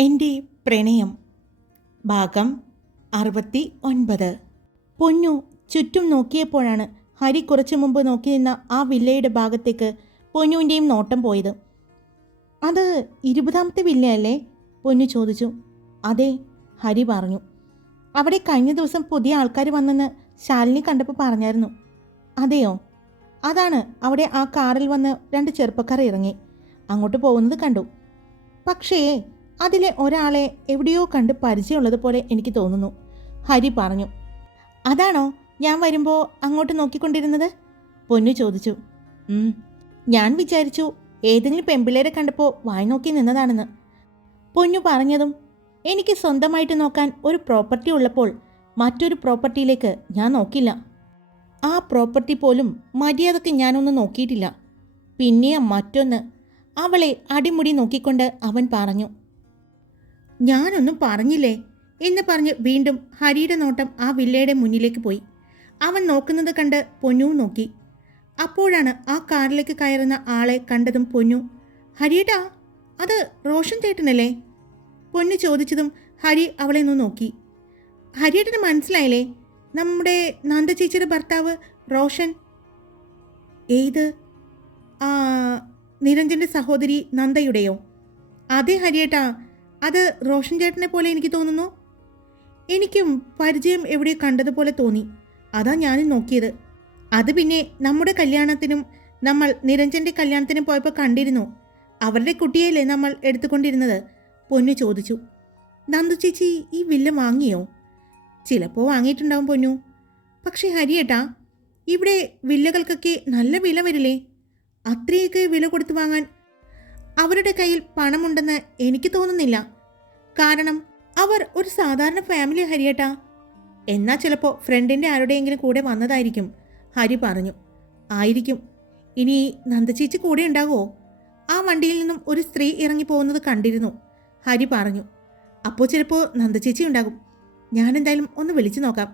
എൻ്റെ പ്രണയം ഭാഗം 69. പൊന്നു ചുറ്റും നോക്കിയപ്പോഴാണ് ഹരി കുറച്ചു മുമ്പ് നോക്കി നിന്ന ആ വില്ലയുടെ ഭാഗത്തേക്ക് പൊന്നുവിൻ്റെയും നോട്ടം പോയത്. അത് 20ാമത്തെ വില്ലയല്ലേ? പൊന്നു ചോദിച്ചു. അതെ, ഹരി പറഞ്ഞു. അവിടെ കഴിഞ്ഞ ദിവസം പുതിയ ആൾക്കാർ വന്നെന്ന് ശാലിനി കണ്ടപ്പോൾ പറഞ്ഞായിരുന്നു. അതെയോ? അതാണ്. അവിടെ ആ കാറിൽ വന്ന് 2 ചെറുപ്പക്കാർ ഇറങ്ങി അങ്ങോട്ട് പോകുന്നത് കണ്ടു. പക്ഷേ അതിലെ ഒരാളെ എവിടെയോ കണ്ട് പരിചയമുള്ളതുപോലെ എനിക്ക് തോന്നുന്നു, ഹരി പറഞ്ഞു. അതാണോ ഞാൻ വരുമ്പോൾ അങ്ങോട്ട് നോക്കിക്കൊണ്ടിരുന്നത്? പൊന്നു ചോദിച്ചു. ഞാൻ വിചാരിച്ചു ഏതെങ്കിലും പെമ്പിള്ളേരെ കണ്ടപ്പോൾ വായി നോക്കി നിന്നതാണെന്ന്. പൊന്നു പറഞ്ഞതും എനിക്ക് സ്വന്തമായിട്ട് നോക്കാൻ ഒരു പ്രോപ്പർട്ടി ഉള്ളപ്പോൾ മറ്റൊരു പ്രോപ്പർട്ടിയിലേക്ക് ഞാൻ നോക്കില്ല. ആ പ്രോപ്പർട്ടി പോലും മര്യാദക്ക് ഞാനൊന്നും നോക്കിയിട്ടില്ല. പിന്നെ മറ്റൊന്ന്, അവളെ അടിമുടി നോക്കിക്കൊണ്ട് അവൻ പറഞ്ഞു. ഞാനൊന്നും പറഞ്ഞില്ലേ എന്ന് പറഞ്ഞ് വീണ്ടും ഹരിയുടെ നോട്ടം ആ വില്ലയുടെ മുന്നിലേക്ക് പോയി. അവൻ നോക്കുന്നത് കണ്ട് പൊന്നുവും നോക്കി. അപ്പോഴാണ് ആ കാറിലേക്ക് കയറുന്ന ആളെ കണ്ടതും പൊന്നു, ഹരിയേട്ടാ, അത് റോഷൻ ചേട്ടനല്ലേ? പൊന്നു ചോദിച്ചതും ഹരി അവളെ ഒന്ന് നോക്കി. ഹരിയേട്ടന് മനസ്സിലായില്ലേ? നമ്മുടെ നന്ദ ചേച്ചിയുടെ ഭർത്താവ് റോഷൻ. ഏത്? നിരഞ്ജൻ്റെ സഹോദരി നന്ദയുടെയോ? അതെ ഹരിയേട്ടാ, അത് റോഷൻ ചേട്ടനെ പോലെ എനിക്ക് തോന്നുന്നു. എനിക്കും പരിചയം എവിടെ കണ്ടതുപോലെ തോന്നി, അതാ ഞാനും നോക്കിയത്. അത് പിന്നെ നമ്മുടെ കല്യാണത്തിനും നമ്മൾ നിരഞ്ജൻ്റെ കല്യാണത്തിനും പോയപ്പോൾ കണ്ടിരുന്നു. അവരുടെ കുട്ടിയല്ലേ നമ്മൾ എടുത്തുകൊണ്ടിരുന്നത്? പൊന്നു ചോദിച്ചു. നന്ദു ചേച്ചി ഈ വില്ല വാങ്ങിയോ? ചിലപ്പോൾ വാങ്ങിയിട്ടുണ്ടാവും പൊന്നു. പക്ഷേ ഹരിയേട്ടാ, ഇവിടെ വില്ലകൾക്കൊക്കെ നല്ല വില വരില്ലേ? അത്രയൊക്കെ വില കൊടുത്ത് വാങ്ങാൻ അവരുടെ കയ്യിൽ പണമുണ്ടെന്ന് എനിക്ക് തോന്നുന്നില്ല. കാരണം അവർ ഒരു സാധാരണ ഫാമിലി ഹരിയേട്ടാ. എന്നാൽ ചിലപ്പോൾ ഫ്രണ്ടിൻ്റെ ആരുടെയെങ്കിലും കൂടെ വന്നതായിരിക്കും, ഹരി പറഞ്ഞു. ആയിരിക്കും. ഇനി നന്ദചേച്ചി കൂടെ ഉണ്ടാകുമോ? ആ വണ്ടിയിൽ നിന്നും ഒരു സ്ത്രീ ഇറങ്ങി പോകുന്നത് കണ്ടിരുന്നു, ഹരി പറഞ്ഞു. അപ്പോൾ ചിലപ്പോൾ നന്ദചേച്ചി ഉണ്ടാകും. ഞാനെന്തായാലും ഒന്ന് വിളിച്ചു നോക്കാം.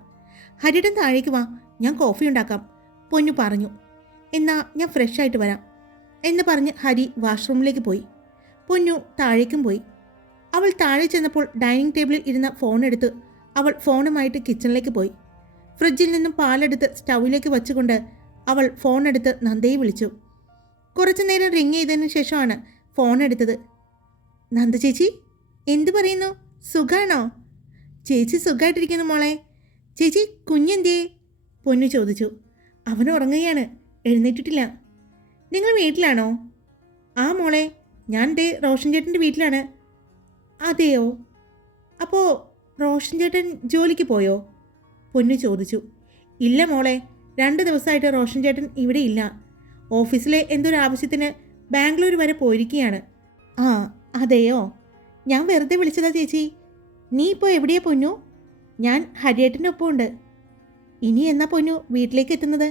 ഹരിയുടെ താഴേക്ക് വാ, ഞാൻ കോഫി ഉണ്ടാക്കാം, പൊന്നു പറഞ്ഞു. എന്നാ ഞാൻ ഫ്രഷ് ആയിട്ട് വരാം എന്ന് പറഞ്ഞ് ഹരി വാഷ്റൂമിലേക്ക് പോയി. പൊന്നു താഴേക്കും പോയി. അവൾ താഴെ ചെന്നപ്പോൾ ഡൈനിങ് ടേബിളിൽ ഇരുന്ന ഫോൺ എടുത്ത് അവൾ ഫോണുമായിട്ട് കിച്ചണിലേക്ക് പോയി. ഫ്രിഡ്ജിൽ നിന്നും പാലെടുത്ത് സ്റ്റൗവിലേക്ക് വച്ചുകൊണ്ട് അവൾ ഫോൺ എടുത്ത് നന്ദയെ വിളിച്ചു. കുറച്ചു നേരം റിങ് ചെയ്തതിന് ശേഷമാണ് ഫോൺ എടുത്തത്. നന്ദ ചേച്ചി, എന്തു പറയുന്നു? സുഖാണോ? ചേച്ചി സുഖമായിട്ടിരിക്കുന്നു മോളെ. ചേച്ചി കുഞ്ഞെന്തേ? പൊന്നു ചോദിച്ചു. അവൻ ഉറങ്ങുകയാണ്, എഴുന്നേറ്റിട്ടില്ല. നിങ്ങൾ വീട്ടിലാണോ? ആ മോളെ, ഞാൻ ദേ റോഷൻ ചേട്ടൻ്റെ വീട്ടിലാണ്. അതെയോ? അപ്പോൾ റോഷൻ ചേട്ടൻ ജോലിക്ക് പോയോ? പൊന്നു ചോദിച്ചു. ഇല്ല മോളെ, 2 ദിവസമായിട്ട് റോഷൻ ചേട്ടൻ ഇവിടെ ഇല്ല. ഓഫീസിലെ എന്തൊരു ആവശ്യത്തിന് ബാംഗ്ലൂർ വരെ പോയിരിക്കുകയാണ്. ആ അതെയോ? ഞാൻ വെറുതെ വിളിച്ചതാ ചേച്ചി. നീ ഇപ്പോൾ എവിടെയാ പൊന്നു? ഞാൻ ഹരിയേട്ടൻ്റെ ഒപ്പം ഉണ്ട്. ഇനി എന്നാ പൊന്നു വീട്ടിലേക്ക് എത്തുന്നത്?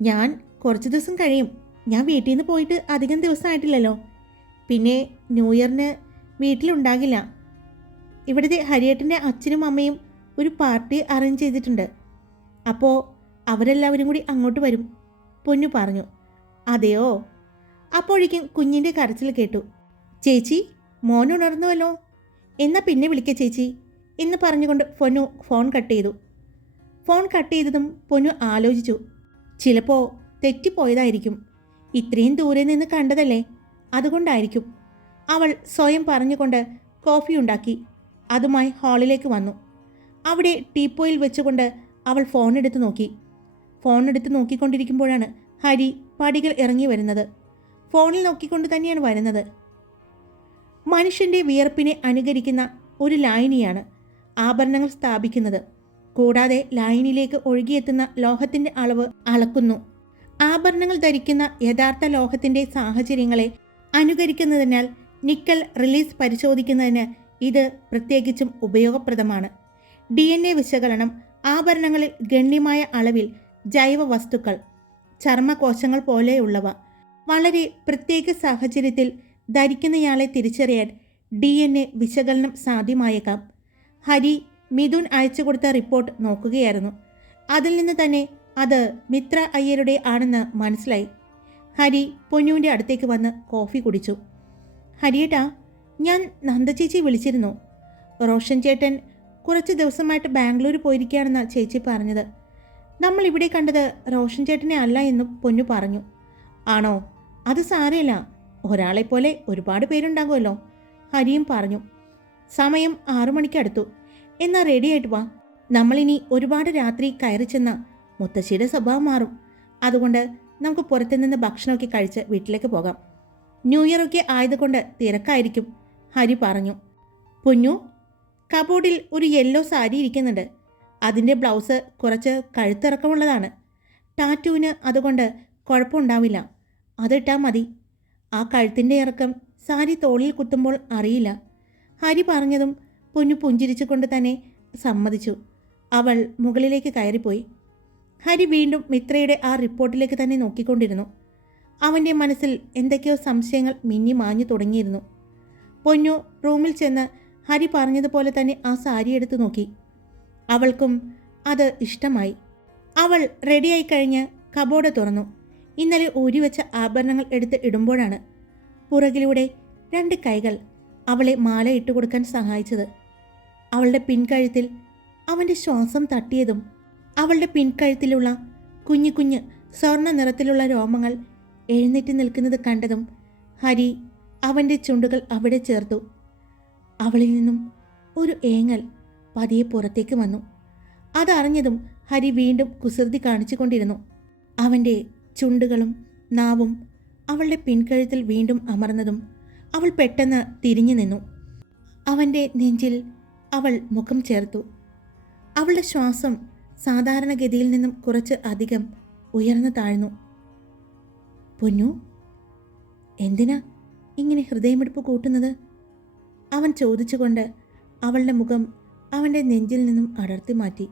ഞാൻ കുറച്ച് ദിവസം കഴിയും. ഞാൻ വീട്ടിൽ നിന്ന് പോയിട്ട് അധികം ദിവസമായിട്ടില്ലല്ലോ. പിന്നെ ന്യൂ ഇയറിന് വീട്ടിലുണ്ടാകില്ല. ഇവിടുത്തെ ഹരിയേട്ടൻ്റെ അച്ഛനും അമ്മയും ഒരു പാർട്ടി അറേഞ്ച് ചെയ്തിട്ടുണ്ട്. അപ്പോൾ അവരെല്ലാവരും കൂടി അങ്ങോട്ട് വരും, പൊന്നു പറഞ്ഞു. അതെയോ? അപ്പോഴേക്കും കുഞ്ഞിൻ്റെ കരച്ചിൽ കേട്ടു. ചേച്ചി, മോൻ ഉണർന്നുവല്ലോ. എന്നാൽ പിന്നെ വിളിക്കുക ചേച്ചി എന്ന് പറഞ്ഞുകൊണ്ട് പൊന്നു ഫോൺ കട്ട് ചെയ്തു. ഫോൺ കട്ട് ചെയ്തതും പൊന്നു ആലോചിച്ചു. ചിലപ്പോൾ തെറ്റിപ്പോയതായിരിക്കും. ഇത്രയും ദൂരെ നിന്ന് കണ്ടതല്ലേ, അതുകൊണ്ടായിരിക്കും. അവൾ സ്വയം പറഞ്ഞുകൊണ്ട് കോഫി ഉണ്ടാക്കി അതുമായി ഹാളിലേക്ക് വന്നു. അവിടെ ടീപ്പോയിൽ വെച്ചുകൊണ്ട് അവൾ ഫോൺ എടുത്ത് നോക്കി. ഫോൺ എടുത്ത് നോക്കിക്കൊണ്ടിരിക്കുമ്പോഴാണ് ഹരി പടികൾ ഇറങ്ങി വരുന്നത്. ഫോണിൽ നോക്കിക്കൊണ്ട് തന്നെയാണ് വരുന്നത്. മനുഷ്യൻ്റെ വിയർപ്പിനെ അനുകരിക്കുന്ന ഒരു ലായനിയാണ് ആഭരണങ്ങൾ സ്ഥാപിക്കുന്നത്. കൂടാതെ ലായനിയിലേക്ക് ഒഴുകിയെത്തുന്ന ലോഹത്തിൻ്റെ അളവ് അളക്കുന്നു. ആഭരണങ്ങൾ ധരിക്കുന്ന യഥാർത്ഥ ലോഹത്തിൻ്റെ സാഹചര്യങ്ങളെ അനുകരിക്കുന്നതിനാൽ നിക്കൽ റിലീസ് പരിശോധിക്കുന്നതിന് ഇത് പ്രത്യേകിച്ചും ഉപയോഗപ്രദമാണ്. DNA വിശകലനം ആഭരണങ്ങളിൽ ഗണ്യമായ അളവിൽ ജൈവ വസ്തുക്കൾ, ചർമ്മകോശങ്ങൾ പോലെയുള്ളവ വളരെ പ്രത്യേക സാഹചര്യത്തിൽ ധരിക്കുന്നയാളെ തിരിച്ചറിയാൻ DNA വിശകലനം സാധ്യമായേക്കാം. ഹരി മിഥുൻ അയച്ചു കൊടുത്ത റിപ്പോർട്ട് നോക്കുകയായിരുന്നു. അതിൽ നിന്ന് തന്നെ അത് മിത്ര അയ്യരുടെ ആണെന്ന് മനസ്സിലായി. ഹരി പൊന്നുവിൻ്റെ അടുത്തേക്ക് വന്ന് കോഫി കുടിച്ചു. ഹരിയേട്ടാ, ഞാൻ നന്ദ ചേച്ചി വിളിച്ചിരുന്നു. റോഷൻ ചേട്ടൻ കുറച്ച് ദിവസമായിട്ട് ബാംഗ്ലൂർ പോയിരിക്കുകയാണെന്നാണ് ചേച്ചി പറഞ്ഞത്. നമ്മൾ ഇവിടെ കണ്ടത് റോഷൻ ചേട്ടനെ അല്ല എന്നും പൊന്നു പറഞ്ഞു. ആണോ? അത് സാരമില്ല, ഒരാളെപ്പോലെ ഒരുപാട് പേരുണ്ടാകുമല്ലോ, ഹരിയും പറഞ്ഞു. സമയം 6 മണിക്കടുത്തു. എന്നാൽ റെഡിയായിട്ട് വാ. നമ്മളിനി ഒരുപാട് രാത്രി കയറി ചെന്ന മുത്തശ്ശിയുടെ സ്വഭാവം മാറും. അതുകൊണ്ട് നമുക്ക് പുറത്തുനിന്ന് ഭക്ഷണമൊക്കെ കഴിച്ച് വീട്ടിലേക്ക് പോകാം. ന്യൂ ഇയർ ഒക്കെ ആയതുകൊണ്ട് തിരക്കായിരിക്കും, ഹരി പറഞ്ഞു. പൊന്നു, കബോർഡിൽ ഒരു യെല്ലോ സാരി ഇരിക്കുന്നുണ്ട്. അതിൻ്റെ ബ്ലൗസ് കുറച്ച് കഴുത്തിറക്കമുള്ളതാണ്. ടാറ്റൂവിന് അതുകൊണ്ട് കുഴപ്പമുണ്ടാവില്ല. അതിട്ടാൽ മതി. ആ കഴുത്തിൻ്റെ ഇറക്കം സാരി തോളിൽ കുത്തുമ്പോൾ അറിയില്ല. ഹരി പറഞ്ഞതും പൊന്നു പുഞ്ചിരിച്ചുകൊണ്ട് തന്നെ സമ്മതിച്ചു. അവൾ മുകളിലേക്ക് കയറിപ്പോയി. ഹരി വീണ്ടും മിത്രയുടെ ആ റിപ്പോർട്ടിലേക്ക് തന്നെ നോക്കിക്കൊണ്ടിരുന്നു. അവൻ്റെ മനസ്സിൽ എന്തൊക്കെയോ സംശയങ്ങൾ മിന്നി മാഞ്ഞു തുടങ്ങിയിരുന്നു. പൊന്നു റൂമിൽ ചെന്ന് ഹരി പറഞ്ഞതുപോലെ തന്നെ ആ സാരി എടുത്തു നോക്കി. അവൾക്കും അത് ഇഷ്ടമായി. അവൾ റെഡിയായി കഴിഞ്ഞ് കബോർഡ് തുറന്നു. ഇന്നലെ ഊരിവെച്ച ആഭരണങ്ങൾ എടുത്ത് ഇടുമ്പോഴാണ് പുറകിലൂടെ 2 കൈകൾ അവളെ മാല ഇട്ടുകൊടുക്കാൻ സഹായിച്ചത്. അവളുടെ പിൻകഴുത്തിൽ അവൻ്റെ ശ്വാസം തട്ടിയതും അവളുടെ പിൻകഴുത്തിലുള്ള കുഞ്ഞു കുഞ്ഞ് സ്വർണ്ണ നിറത്തിലുള്ള രോമങ്ങൾ എഴുന്നേറ്റ് നിൽക്കുന്നത് കണ്ടതും ഹരി അവൻ്റെ ചുണ്ടുകൾ അവിടെ ചേർത്തു. അവളിൽ നിന്നും ഒരു ഏങ്ങൽ പതിയെ പുറത്തേക്ക് വന്നു. അതറിഞ്ഞതും ഹരി വീണ്ടും കുസൃതി കാണിച്ചു കൊണ്ടിരുന്നു. അവൻ്റെ ചുണ്ടുകളും നാവും അവളുടെ പിൻകഴുത്തിൽ വീണ്ടും അമർന്നതും അവൾ പെട്ടെന്ന് തിരിഞ്ഞു നിന്നു. അവൻ്റെ നെഞ്ചിൽ അവൾ മുഖം ചേർത്തു. അവളുടെ ശ്വാസം സാധാരണഗതിയിൽ നിന്നും കുറച്ച് അധികം ഉയർന്നു താഴ്ന്നു. പൊന്നു, എന്തിനാ ഇങ്ങനെ ഹൃദയമിടിപ്പ് കൂട്ടുന്നത്? അവൻ ചോദിച്ചുകൊണ്ട് അവളുടെ മുഖം അവൻ്റെ നെഞ്ചിൽ നിന്നും അടർത്തി മാറ്റി.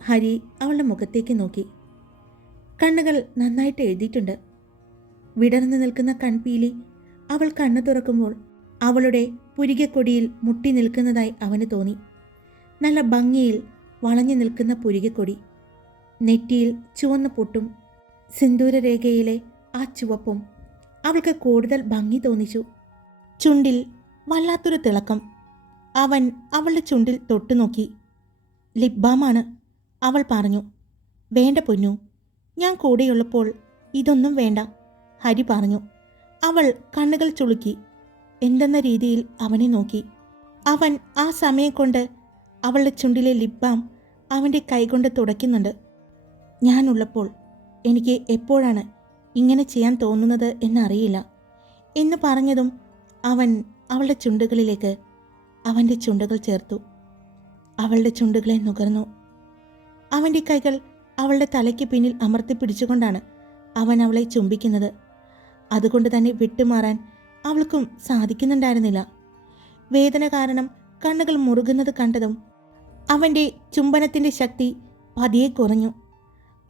ഹരി അവളുടെ മുഖത്തേക്ക് നോക്കി. കണ്ണുകൾ നന്നായിട്ട് എഴുതിയിട്ടുണ്ട്. വിടർന്നു നിൽക്കുന്ന കൺപീലി അവൾ കണ്ണു തുറക്കുമ്പോൾ അവളുടെ പുരികക്കൊടിയിൽ മുട്ടി നിൽക്കുന്നതായി അവന് തോന്നി. നല്ല ഭംഗിയിൽ വളഞ്ഞു നിൽക്കുന്ന പുരികക്കൊടി. നെറ്റിയിൽ ചുവന്ന പൊട്ടും സിന്ദൂരരേഖയിലെ ആ ചുവപ്പും അവൾക്ക് കൂടുതൽ ഭംഗി തോന്നിച്ചു. ചുണ്ടിൽ വല്ലാത്തൊരു തിളക്കം. അവൻ അവളുടെ ചുണ്ടിൽ തൊട്ടുനോക്കി. ലിപ് ബാമാണ്, അവൾ പറഞ്ഞു. വേണ്ട പൊന്നു, ഞാൻ കൂടെയുള്ളപ്പോൾ ഇതൊന്നും വേണ്ട, ഹരി പറഞ്ഞു. അവൾ കണ്ണുകൾ ചുളുക്കി എന്തെന്ന രീതിയിൽ അവനെ നോക്കി. അവൻ ആ സമയം കൊണ്ട് അവളുടെ ചുണ്ടിലെ ലിപ് ബാം അവൻ്റെ കൈകൊണ്ട് തുടയ്ക്കുന്നുണ്ട്. ഞാനുള്ളപ്പോൾ എനിക്ക് എപ്പോഴാണ് ഇങ്ങനെ ചെയ്യാൻ തോന്നുന്നത് എന്നറിയില്ല എന്ന് പറഞ്ഞതും അവൻ അവളുടെ ചുണ്ടുകളിലേക്ക് അവൻ്റെ ചുണ്ടുകൾ ചേർത്തു. അവളുടെ ചുണ്ടുകളെ നുകർന്നു. അവൻ്റെ കൈകൾ അവളുടെ തലയ്ക്ക് പിന്നിൽ അമർത്തി പിടിച്ചുകൊണ്ടാണ് അവൻ അവളെ ചുംബിക്കുന്നത്. അതുകൊണ്ട് തന്നെ വിട്ടുമാറാൻ അവൾക്കും സാധിക്കുന്നുണ്ടായിരുന്നില്ല. വേദന കാരണം കണ്ണുകൾ മുറുകുന്നത് കണ്ടതും അവൻ്റെ ചുംബനത്തിൻ്റെ ശക്തി പതിയെ കുറഞ്ഞു.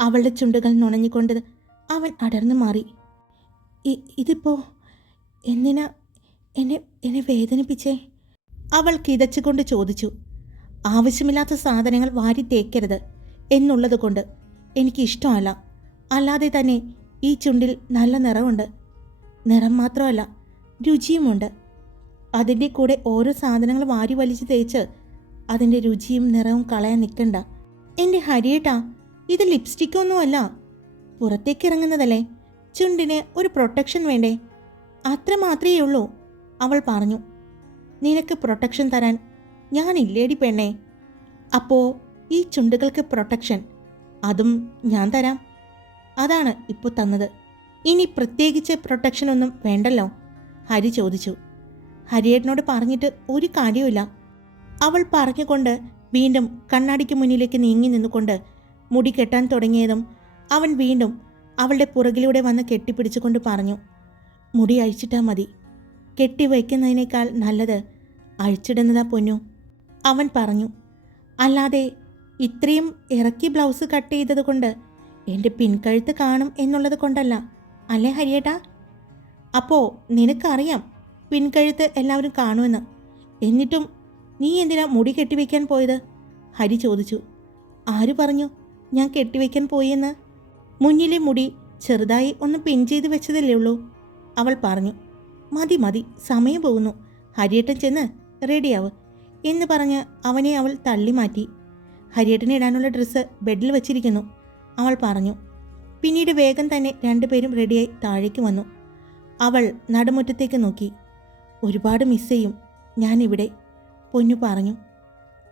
അവളുടെ ചുണ്ടുകൾ നുണഞ്ഞുകൊണ്ട് അവൻ അടർന്നു മാറി. ഇതിപ്പോ എന്തിനാ എന്നെ വേദനിപ്പിച്ചേ? അവൾ കിതച്ചുകൊണ്ട് ചോദിച്ചു. ആവശ്യമില്ലാത്ത സാധനങ്ങൾ വാരി തേക്കരുത് എന്നുള്ളത് കൊണ്ട് എനിക്ക് ഇഷ്ടമല്ല. അല്ലാതെ തന്നെ ഈ ചുണ്ടിൽ നല്ല നിറമുണ്ട്. നിറം മാത്രമല്ല, രുചിയുമുണ്ട്. അതിൻ്റെ കൂടെ ഓരോ സാധനങ്ങൾ വാരി വലിച്ച് തേച്ച് അതിൻ്റെ രുചിയും നിറവും കളയാൻ നിൽക്കണ്ട. എൻ്റെ ഹരിയേട്ടാ, ഇത് ലിപ്സ്റ്റിക്കൊന്നുമല്ല, പുറത്തേക്ക് ഇറങ്ങുന്നതല്ലേ. ചുണ്ടിന് ഒരു പ്രൊട്ടക്ഷൻ വേണ്ടേ? അത്ര മാത്രമേ ഉള്ളൂ, അവൾ പറഞ്ഞു. നിനക്ക് പ്രൊട്ടക്ഷൻ തരാൻ ഞാനില്ലേടി പെണ്ണേ. അപ്പോൾ ഈ ചുണ്ടുകൾക്ക് പ്രൊട്ടക്ഷൻ അതും ഞാൻ തരാം. അതാണ് ഇപ്പോൾ തന്നത്. ഇനി പ്രത്യേകിച്ച് പ്രൊട്ടക്ഷനൊന്നും വേണ്ടല്ലോ, ഹരി ചോദിച്ചു. ഹരിയേട്ടനോട് പറഞ്ഞിട്ട് ഒരു കാര്യമില്ല, അവൾ പറഞ്ഞുകൊണ്ട് വീണ്ടും കണ്ണാടിക്ക് മുന്നിലേക്ക് നീങ്ങി നിന്നുകൊണ്ട് മുടി കെട്ടാൻ തുടങ്ങിയതും അവൻ വീണ്ടും അവളുടെ പുറകിലൂടെ വന്ന് കെട്ടിപ്പിടിച്ചുകൊണ്ട് പറഞ്ഞു. മുടി അഴിച്ചിട്ടാൽ മതി, കെട്ടിവയ്ക്കുന്നതിനേക്കാൾ നല്ലത് അഴിച്ചിടുന്നതാ പൊന്നു, അവൻ പറഞ്ഞു. അല്ലാതെ ഇത്രയും ഇറക്കി ബ്ലൗസ് കട്ട് ചെയ്തത് കൊണ്ട് എൻ്റെ പിൻകഴുത്ത് കാണും എന്നുള്ളത് കൊണ്ടല്ല അല്ലേ ഹരിയേട്ടാ? അപ്പോൾ നിനക്കറിയാം പിൻകഴുത്ത് എല്ലാവരും കാണുമെന്ന്. എന്നിട്ടും നീ എന്തിനാ മുടി കെട്ടിവെക്കാൻ പോയത്? ഹരി ചോദിച്ചു. ആര് പറഞ്ഞു ഞാൻ കെട്ടിവെക്കാൻ പോയെന്ന്? മുന്നിലെ മുടി ചെറുതായി ഒന്ന് പിൻ ചെയ്ത് വെച്ചതല്ലേ ഉള്ളൂ, അവൾ പറഞ്ഞു. മതി മതി, സമയം പോകുന്നു, ഹരിയേട്ടൻ ചെന്ന് റെഡിയാവ് എന്ന് പറഞ്ഞ് അവനെ അവൾ തള്ളി മാറ്റി. ഹരിയേട്ടന് ഇടാനുള്ള ഡ്രസ്സ് ബെഡിൽ വച്ചിരിക്കുന്നു, അവൾ പറഞ്ഞു. പിന്നീട് വേഗം തന്നെ രണ്ടുപേരും റെഡിയായി താഴേക്ക് വന്നു. അവൾ നടുമുറ്റത്തേക്ക് നോക്കി. ഒരുപാട് മിസ് ചെയ്യും ഞാനിവിടെ, പൊന്നു പറഞ്ഞു.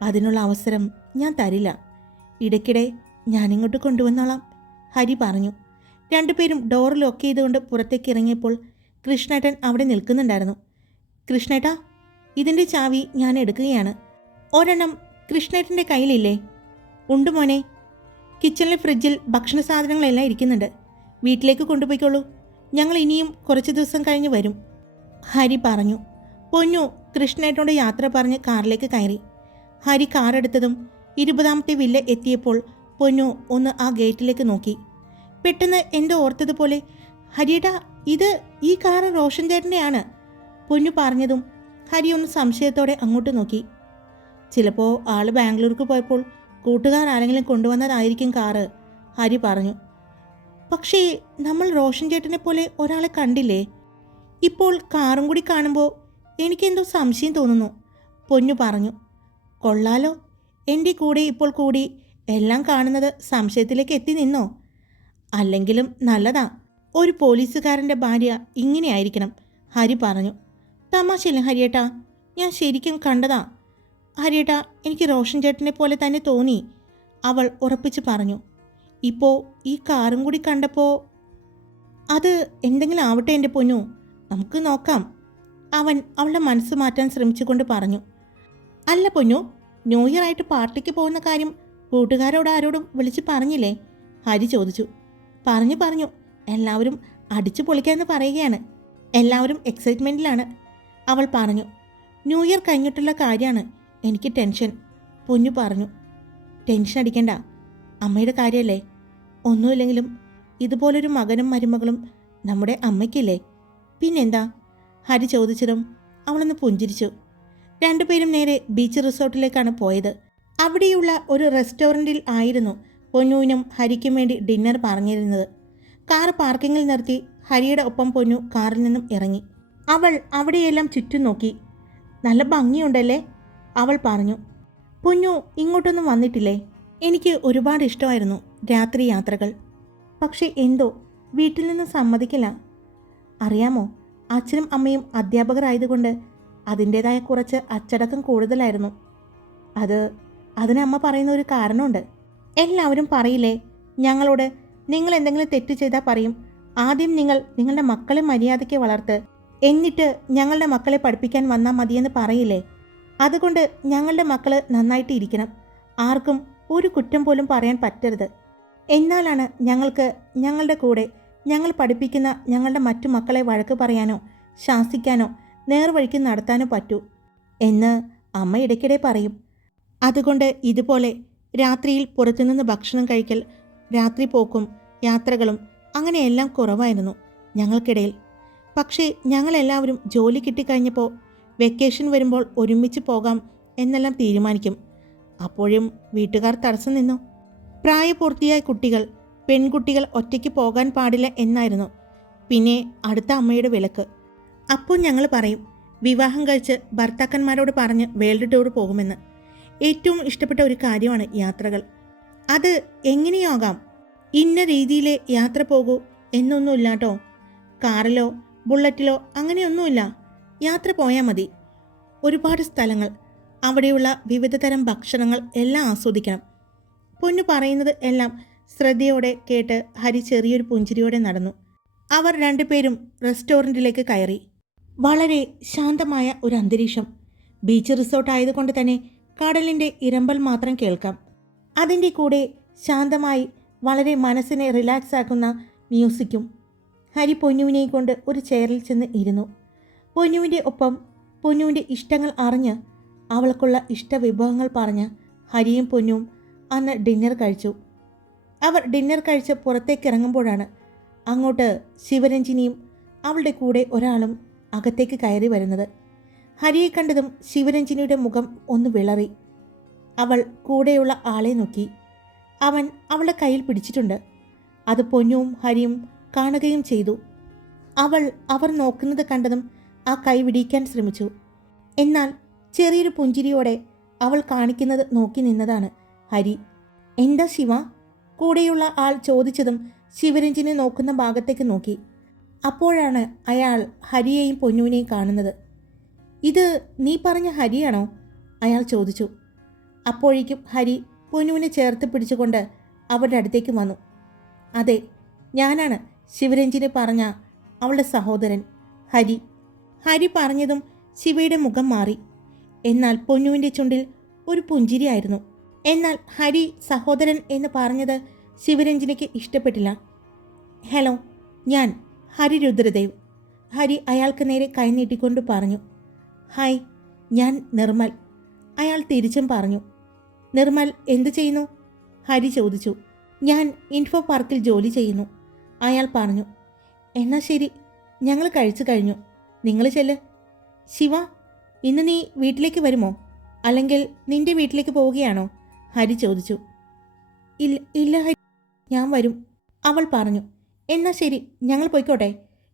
അതിനുള്ള അവസരം ഞാൻ തരില്ല, ഇടയ്ക്കിടെ ഞാനിങ്ങോട്ട് കൊണ്ടുവന്നോളാം, ഹരി പറഞ്ഞു. രണ്ടുപേരും ഡോർ ലോക്ക് ചെയ്തുകൊണ്ട് പുറത്തേക്ക് ഇറങ്ങിയപ്പോൾ കൃഷ്ണേട്ടൻ അവിടെ നിൽക്കുന്നുണ്ടായിരുന്നു. കൃഷ്ണേട്ടാ, ഇതിൻ്റെ ചാവി ഞാൻ എടുക്കുകയാണ്. ഒരെണ്ണം കൃഷ്ണേട്ടൻ്റെ കയ്യിലില്ലേ? ഉണ്ട് മോനെ, കിച്ചണിലെ ഫ്രിഡ്ജിൽ ഭക്ഷണ സാധനങ്ങളെല്ലാം ഇരിക്കുന്നുണ്ട്, വീട്ടിലേക്ക് കൊണ്ടുപോയിക്കോളൂ, ഞങ്ങൾ ഇനിയും കുറച്ച് ദിവസം കഴിഞ്ഞ് വരും, ഹരി പറഞ്ഞു. പൊന്നു കൃഷ്ണേട്ടനോട് യാത്ര പറഞ്ഞ് കാറിലേക്ക് കയറി. ഹരി കാറെടുത്തതും 20ാമത്തെ വില്ല എത്തിയപ്പോൾ പൊന്നു ഒന്ന് ആ ഗേറ്റിലേക്ക് നോക്കി. പെട്ടെന്ന് എന്തോ ഓർത്തതുപോലെ, ഹരിയേട്ടാ, ഈ കാറ് റോഷൻ ചേട്ടൻ്റെയാണ്, പൊന്നു പറഞ്ഞതും ഹരി ഒന്ന് സംശയത്തോടെ അങ്ങോട്ട് നോക്കി. ചിലപ്പോൾ ആൾ ബാംഗ്ലൂർക്ക് പോയപ്പോൾ കൂട്ടുകാർ ആരെങ്കിലും കൊണ്ടുവന്നതായിരിക്കും കാറ്, ഹരി പറഞ്ഞു. പക്ഷേ നമ്മൾ റോഷൻ ചേട്ടനെ പോലെ ഒരാളെ കണ്ടില്ലേ? ഇപ്പോൾ കാറും കൂടി കാണുമ്പോൾ എനിക്കെന്തോ സംശയം തോന്നുന്നു, പൊന്നു പറഞ്ഞു. കൊള്ളാലോ, എൻ്റെ കൂടെ ഇപ്പോൾ കൂടി എല്ലാം കാണുന്നത് സംശയത്തിലേക്ക് എത്തി നിന്നോ? അല്ലെങ്കിലും നല്ലതാ, ഒരു പോലീസുകാരൻ്റെ ഭാര്യ ഇങ്ങനെയായിരിക്കണം, ഹരി പറഞ്ഞു. തമാശയില്ല ഹരിയേട്ടാ, ഞാൻ ശരിക്കും കണ്ടതാ ഹരിയേട്ടാ, എനിക്ക് റോഷൻ ചേട്ടനെ പോലെ തന്നെ തോന്നി, അവൾ ഉറപ്പിച്ച് പറഞ്ഞു. ഇപ്പോൾ ഈ കാറും കൂടി കണ്ടപ്പോൾ അത് എന്തെങ്കിലും ആവട്ടെ എൻ്റെ പൊന്നു, നമുക്ക് നോക്കാം, അവൻ അവളുടെ മനസ്സ് മാറ്റാൻ ശ്രമിച്ചുകൊണ്ട് പറഞ്ഞു. അല്ല പൊന്നു, ന്യൂ ഇയർ ആയിട്ട് പാർട്ടിക്ക് പോകുന്ന കാര്യം കൂട്ടുകാരോട് ആരോടും വിളിച്ച് പറഞ്ഞില്ലേ? ഹരി ചോദിച്ചു. പറഞ്ഞു, എല്ലാവരും അടിച്ചു പൊളിക്കാമെന്ന് പറയുകയാണ്, എല്ലാവരും എക്സൈറ്റ്മെൻറ്റിലാണ്, അവൾ പറഞ്ഞു. ന്യൂ ഇയർ കഴിഞ്ഞിട്ടുള്ള കാര്യമാണ് എനിക്ക് ടെൻഷൻ, പൊന്നു പറഞ്ഞു. ടെൻഷൻ അടിക്കണ്ട, അമ്മയുടെ കാര്യമല്ലേ, ഒന്നുമില്ലെങ്കിലും ഇതുപോലൊരു മകനും മരുമകളും നമ്മുടെ അമ്മയ്ക്കില്ലേ, പിന്നെന്താ, ഹരി ചോദിച്ചതും അവളൊന്ന് പുഞ്ചിരിച്ചു. രണ്ടുപേരും നേരെ ബീച്ച് റിസോർട്ടിലേക്കാണ് പോയത്. അവിടെയുള്ള ഒരു റെസ്റ്റോറൻറ്റിൽ ആയിരുന്നു പൊന്നുവിനും ഹരിക്കും വേണ്ടി ഡിന്നർ പറഞ്ഞിരുന്നത്. കാർ പാർക്കിങ്ങിൽ നിർത്തി ഹരിയുടെ ഒപ്പം പൊന്നു കാറിൽ നിന്നും ഇറങ്ങി. അവൾ അവിടെയെല്ലാം ചുറ്റും നോക്കി. നല്ല ഭംഗിയുണ്ടല്ലേ, അവൾ പറഞ്ഞു. പൊന്നു ഇങ്ങോട്ടൊന്നും വന്നിട്ടില്ലേ? എനിക്ക് ഒരുപാട് ഇഷ്ടമായിരുന്നു രാത്രി യാത്രകൾ, പക്ഷേ എന്തോ വീട്ടിൽ നിന്ന് സമ്മതിക്കില്ല. അറിയാമോ, അച്ഛനും അമ്മയും അധ്യാപകരായതുകൊണ്ട് അതിൻ്റേതായ കുറച്ച് അച്ചടക്കം കൂടുതലായിരുന്നു. അതിന് അമ്മ പറയുന്ന ഒരു കാരണമുണ്ട്. എല്ലാവരും പറയില്ലേ ഞങ്ങളോട്, നിങ്ങൾ എന്തെങ്കിലും തെറ്റ് ചെയ്താൽ പറയും, ആദ്യം നിങ്ങളുടെ മക്കളെ മര്യാദയ്ക്ക് വളർത്ത്, എന്നിട്ട് ഞങ്ങളുടെ മക്കളെ പഠിപ്പിക്കാൻ വന്നാൽ മതിയെന്ന് പറയില്ലേ? അതുകൊണ്ട് ഞങ്ങളുടെ മക്കൾ നന്നായിട്ട് ഇരിക്കണം, ആർക്കും ഒരു കുറ്റം പോലും പറയാൻ പറ്റരുത്. എന്നാലാണ് ഞങ്ങൾക്ക് ഞങ്ങളുടെ കൂടെ ഞങ്ങൾ പഠിപ്പിക്കുന്ന ഞങ്ങളുടെ മറ്റു മക്കളെ വഴക്ക് പറയാനോ ശാസിക്കാനോ നേർവഴിക്ക് നടത്താനോ പറ്റൂ എന്ന് അമ്മ ഇടയ്ക്കിടെ പറയും. അതുകൊണ്ട് ഇതുപോലെ രാത്രിയിൽ പുറത്തുനിന്ന് ഭക്ഷണം കഴിക്കൽ, രാത്രി പോക്കും യാത്രകളും അങ്ങനെയെല്ലാം കുറവായിരുന്നു ഞങ്ങൾക്കിടയിൽ. പക്ഷേ ഞങ്ങളെല്ലാവരും ജോലി കിട്ടിക്കഴിഞ്ഞപ്പോൾ വെക്കേഷൻ വരുമ്പോൾ ഒരുമിച്ച് പോകാം എന്നെല്ലാം തീരുമാനിക്കും. അപ്പോഴും വീട്ടുകാർ തടസ്സം നിന്നു. പ്രായപൂർത്തിയായ കുട്ടികൾ, പെൺകുട്ടികൾ ഒറ്റയ്ക്ക് പോകാൻ പാടില്ല എന്നായിരുന്നു പിന്നെ അടുത്ത അമ്മയുടെ വിലക്ക്. അപ്പോൾ ഞങ്ങൾ പറയും, വിവാഹം കഴിച്ച് ഭർത്താക്കന്മാരോട് പറഞ്ഞ് വേൾഡ് ടൂർ പോകുമെന്ന്. ഏറ്റവും ഇഷ്ടപ്പെട്ട ഒരു കാര്യമാണ് യാത്രകൾ. അത് എങ്ങനെയാകാം, ഇന്ന രീതിയിലെ യാത്ര പോകൂ എന്നൊന്നുമില്ല കേട്ടോ. കാറിലോ ബുള്ളറ്റിലോ അങ്ങനെയൊന്നുമില്ല, യാത്ര പോയാൽ മതി. ഒരുപാട് സ്ഥലങ്ങൾ, അവിടെയുള്ള വിവിധ തരം ഭക്ഷണങ്ങൾ എല്ലാം ആസ്വദിക്കണം. പൊന്നു പറയുന്നത് എല്ലാം ശ്രദ്ധയോടെ കേട്ട് ഹരി ചെറിയൊരു പുഞ്ചിരിയോടെ നടന്നു. അവർ രണ്ടുപേരും റെസ്റ്റോറൻറ്റിലേക്ക് കയറി. വളരെ ശാന്തമായ ഒരു അന്തരീക്ഷം. ബീച്ച് റിസോർട്ട് ആയതുകൊണ്ട് തന്നെ കടലിൻ്റെ ഇരമ്പൽ മാത്രം കേൾക്കാം. അതിൻ്റെ കൂടെ ശാന്തമായി വളരെ മനസ്സിനെ റിലാക്സ് ആക്കുന്ന മ്യൂസിക്കും. ഹരി പൊന്നുവിനെയും കൊണ്ട് ഒരു ചെയറിൽ ചെന്ന് ഇരുന്നു. പൊന്നുവിൻ്റെ ഒപ്പം പൊന്നുവിൻ്റെ ഇഷ്ടങ്ങൾ അറിഞ്ഞ് അവൾക്കുള്ള ഇഷ്ടവിഭവങ്ങൾ പറഞ്ഞ് ഹരിയും പൊന്നുവും അന്ന് ഡിന്നർ കഴിച്ചു. അവർ ഡിന്നർ കഴിച്ച് പുറത്തേക്ക് ഇറങ്ങുമ്പോഴാണ് അങ്ങോട്ട് ശിവരഞ്ജിനിയും അവളുടെ കൂടെ ഒരാളും അകത്തേക്ക് കയറി വരുന്നത്. ഹരിയെ കണ്ടതും ശിവരഞ്ജിനിയുടെ മുഖം ഒന്ന് വിളറി. അവൾ കൂടെയുള്ള ആളെ നോക്കി. അവൻ അവളുടെ കയ്യിൽ പിടിച്ചിട്ടുണ്ട്. അത് പൊന്നുവും ഹരിയും കാണുകയും ചെയ്തു. അവർ നോക്കുന്നത് കണ്ടതും ആ കൈ വിടിയിക്കാൻ ശ്രമിച്ചു. എന്നാൽ ചെറിയൊരു പുഞ്ചിരിയോടെ അവൾ കാണിക്കുന്നത് നോക്കി നിന്നതാണ് ഹരി. എന്താ ശിവ? കൂടെയുള്ള ആൾ ചോദിച്ചതും ശിവരഞ്ജിനെ നോക്കുന്ന ഭാഗത്തേക്ക് നോക്കി. അപ്പോഴാണ് അയാൾ ഹരിയെയും പൊന്നുവിനെയും കാണുന്നത്. ഇത് നീ പറഞ്ഞ ഹരിയാണോ? അയാൾ ചോദിച്ചു. അപ്പോഴേക്കും ഹരി പൊന്നുവിനെ ചേർത്ത് പിടിച്ചുകൊണ്ട് അവരുടെ അടുത്തേക്ക് വന്നു. അതെ, ഞാനാണ് ശിവരഞ്ജിനെ പറഞ്ഞ അവളുടെ സഹോദരൻ ഹരി. ഹരി പറഞ്ഞതും ശിവയുടെ മുഖം മാറി. എന്നാൽ പൊന്നുവിൻ്റെ ചുണ്ടിൽ ഒരു പുഞ്ചിരിയായിരുന്നു. എന്നാൽ ഹരി സഹോദരൻ എന്ന് പറഞ്ഞത് ശിവരഞ്ജിനിക്ക് ഇഷ്ടപ്പെട്ടില്ല. ഹലോ, ഞാൻ ഹരി രുദ്രദേവ്. ഹരി അയാൾക്ക് നേരെ കൈനീട്ടിക്കൊണ്ട് പറഞ്ഞു. ഹായ്, ഞാൻ നിർമ്മൽ. അയാൾ തിരിച്ചും പറഞ്ഞു. നിർമ്മൽ എന്തു ചെയ്യുന്നു? ഹരി ചോദിച്ചു. ഞാൻ ഇൻഫോ പാർക്കിൽ ജോലി ചെയ്യുന്നു, അയാൾ പറഞ്ഞു. എന്നാൽ ശരി, ഞങ്ങൾ കഴിച്ചു കഴിഞ്ഞു, നിങ്ങൾ ചെല്ല്. ശിവ, ഇന്ന് നീ വീട്ടിലേക്ക് വരുമോ, അല്ലെങ്കിൽ നിന്റെ വീട്ടിലേക്ക് പോവുകയാണോ? ഹരി ചോദിച്ചു. ഇല്ല ഹരി, ഞാൻ വരും, അവൾ പറഞ്ഞു. എന്നാൽ ശരി, ഞങ്ങൾ പോയിക്കോട്ടെ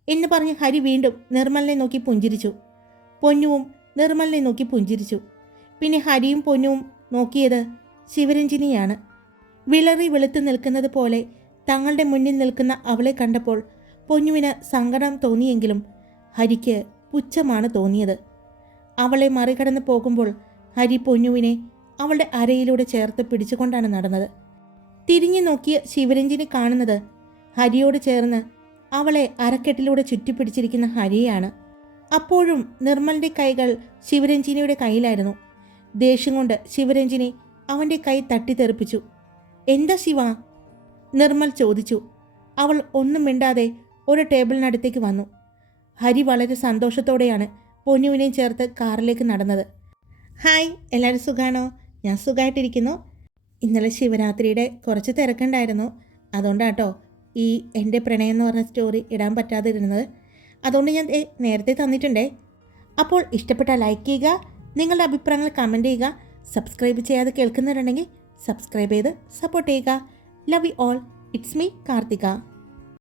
എന്ന് പറഞ്ഞ് ഹരി വീണ്ടും നിർമ്മലിനെ നോക്കി പുഞ്ചിരിച്ചു. പൊന്നുവും നിർമ്മലിനെ നോക്കി പുഞ്ചിരിച്ചു. പിന്നെ ഹരിയും പൊന്നുവും നോക്കിയത് ശിവരഞ്ജിനിയാണ്. വിളറി വെളുത്തു നിൽക്കുന്നത് പോലെ തങ്ങളുടെ മുന്നിൽ നിൽക്കുന്ന അവളെ കണ്ടപ്പോൾ പൊന്നുവിന് സങ്കടം തോന്നിയെങ്കിലും ഹരിക്ക് പുച്ഛമാണ് തോന്നിയത്. അവളെ മറികടന്ന് പോകുമ്പോൾ ഹരി പൊന്നുവിനെ അവളുടെ അരയിലൂടെ ചേർത്ത് പിടിച്ചുകൊണ്ടാണ് നടന്നത്. തിരിഞ്ഞു നോക്കിയ ശിവരഞ്ജിനി കാണുന്നത് ഹരിയോട് ചേർന്ന് അവളെ അരക്കെട്ടിലൂടെ ചുറ്റിപ്പിടിച്ചിരിക്കുന്ന ഹരിയാണ്. അപ്പോഴും നിർമ്മലിൻ്റെ കൈകൾ ശിവരഞ്ജിനിയുടെ കയ്യിലായിരുന്നു. ദേഷ്യം കൊണ്ട് ശിവരഞ്ജിനി അവൻ്റെ കൈ തട്ടിത്തെറിപ്പിച്ചു. എന്താ ശിവ? നിർമ്മൽ ചോദിച്ചു. അവൾ ഒന്നും മിണ്ടാതെ ഒരു ടേബിളിനടുത്തേക്ക് വന്നു. ഹരി വളരെ സന്തോഷത്തോടെയാണ് പൊന്നുവിനെയും ചേർത്ത് കാറിലേക്ക് നടന്നത്. ഹായ്, എല്ലാവരും സുഖാണോ? ഞാൻ സുഖമായിട്ടിരിക്കുന്നു. ഇന്നലെ ശിവരാത്രിയുടെ കുറച്ച് തിരക്കുണ്ടായിരുന്നു, അതുകൊണ്ടാട്ടോ ഈ എൻ്റെ പ്രണയം എന്ന് പറഞ്ഞ സ്റ്റോറി ഇടാൻ പറ്റാതിരുന്നത്. അതുകൊണ്ട് ഞാൻ നേരത്തെ തന്നിട്ടുണ്ടേ. അപ്പോൾ ഇഷ്ടപ്പെട്ടാൽ ലൈക്ക് ചെയ്യുക, നിങ്ങളുടെ അഭിപ്രായങ്ങൾ കമൻറ്റ് ചെയ്യുക. സബ്സ്ക്രൈബ് ചെയ്യാതെ കേൾക്കുന്നവരുണ്ടെങ്കിൽ സബ്സ്ക്രൈബ് ചെയ്ത് സപ്പോർട്ട് ചെയ്യുക. Love you all. It's me Karthika.